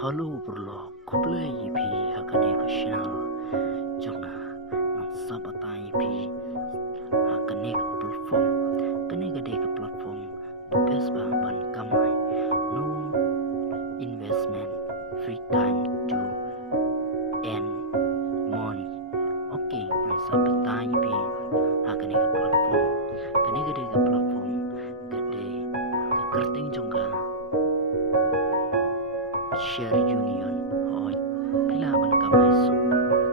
Halo bro, kuplay IP hakane ka channel jonga non sabata IP hakane ka platform kane gade ka platform best ba ban kamai no investment free time to earn money. Okay, non sabata IP hakane ka platform kane gade ka platform gade ka kerting jonga share union hoy pila man kamay so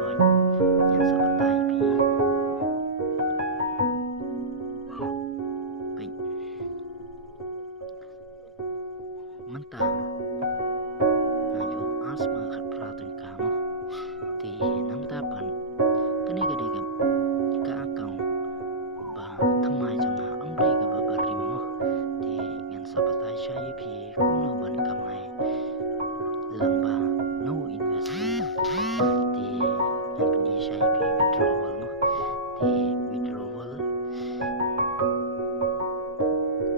hoy yan sa patay pi pi manta ayo asma khat pratun kamo ti nam tapan kani gade ka account ba thamai jonga amri ka ba barim mo ti yan sa patay shay pi kuno ban kamay lamba no investment di company shay pi withdrawal mo di withdrawal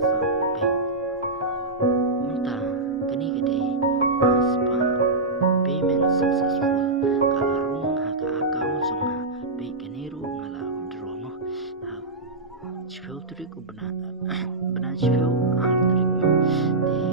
sampai minta kani gede aspa payment successful kalarung haka account songa pay kaniru ngala withdraw mo ha chfeu triku bana bana chfeu ar triku mo di